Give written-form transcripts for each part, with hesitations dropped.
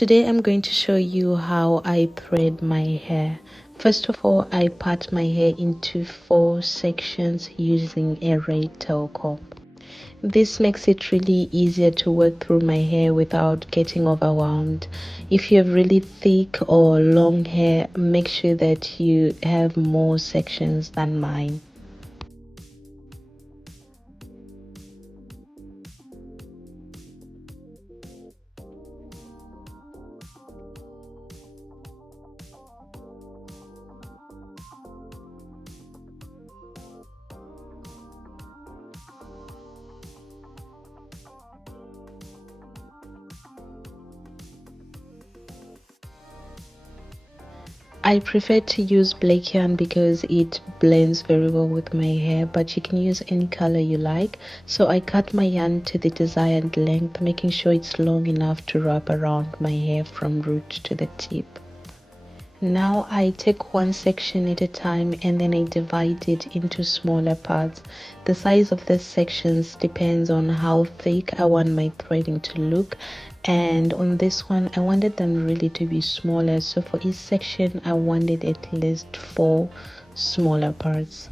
Today I'm going to show you how I thread my hair. First of all, I part my hair into 4 sections using a red tail comb. This makes it really easier to work through my hair without getting overwhelmed. If you have really thick or long hair, make sure that you have more sections than mine. I prefer to use black yarn because it blends very well with my hair, but you can use any color you like. So I cut my yarn to the desired length, making sure it's long enough to wrap around my hair from root to the tip. Now I take one section at a time and then I divide it into smaller parts. The size of these sections depends on how thick I want my threading to look, and on this one I wanted them really to be smaller, so for each section I wanted at least 4 smaller parts.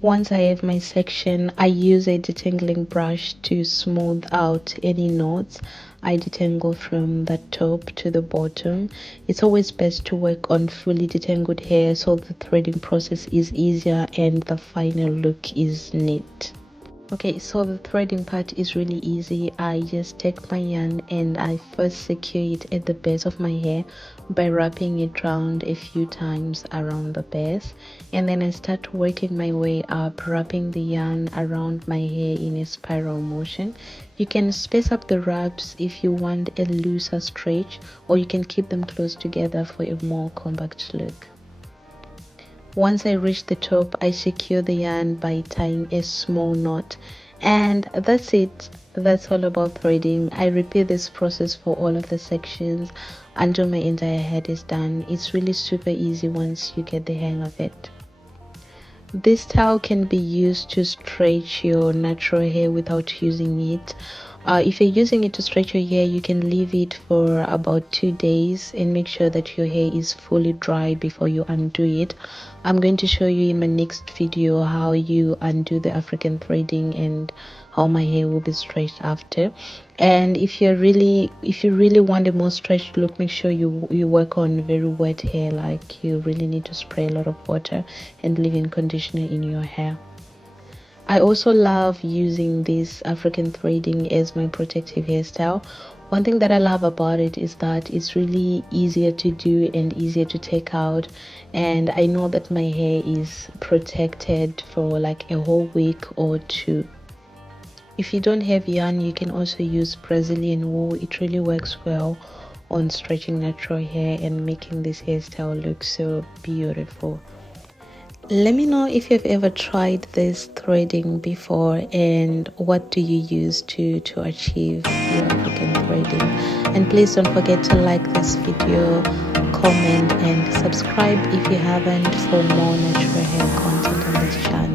Once I have my section, I use a detangling brush to smooth out any knots. I detangle from the top to the bottom. It's always best to work on fully detangled hair so the threading process is easier and the final look is neat. Okay, so the threading part is really easy. I just take my yarn and I first secure it at the base of my hair by wrapping it round a few times around the base, and then I start working my way up, wrapping the yarn around my hair in a spiral motion. You can space up the wraps if you want a looser stretch, or you can keep them close together for a more compact look. Once I reach the top, I secure the yarn by tying a small knot, and that's it. That's all about threading. I repeat this process for all of the sections until my entire head is done. It's really super easy once you get the hang of it. This towel can be used to stretch your natural hair without using it. If you're using it to stretch your hair, you can leave it for about 2 days and make sure that your hair is fully dry before you undo it. I'm going to show you in my next video how you undo the African threading and how my hair will be stretched after. And if you really want a more stretched look, make sure you work on very wet hair, like you really need to spray a lot of water and leave-in conditioner in your hair. I also love using this African threading as my protective hairstyle. One thing that I love about it is that it's really easier to do and easier to take out, and I know that my hair is protected for like a whole week or 2. If you don't have yarn, you can also use Brazilian wool. It really works well on stretching natural hair and making this hairstyle look so beautiful. Let me know if you've ever tried this threading before and what do you use to achieve your African threading. And please don't forget to like this video, comment and subscribe if you haven't, for more natural hair content on this channel.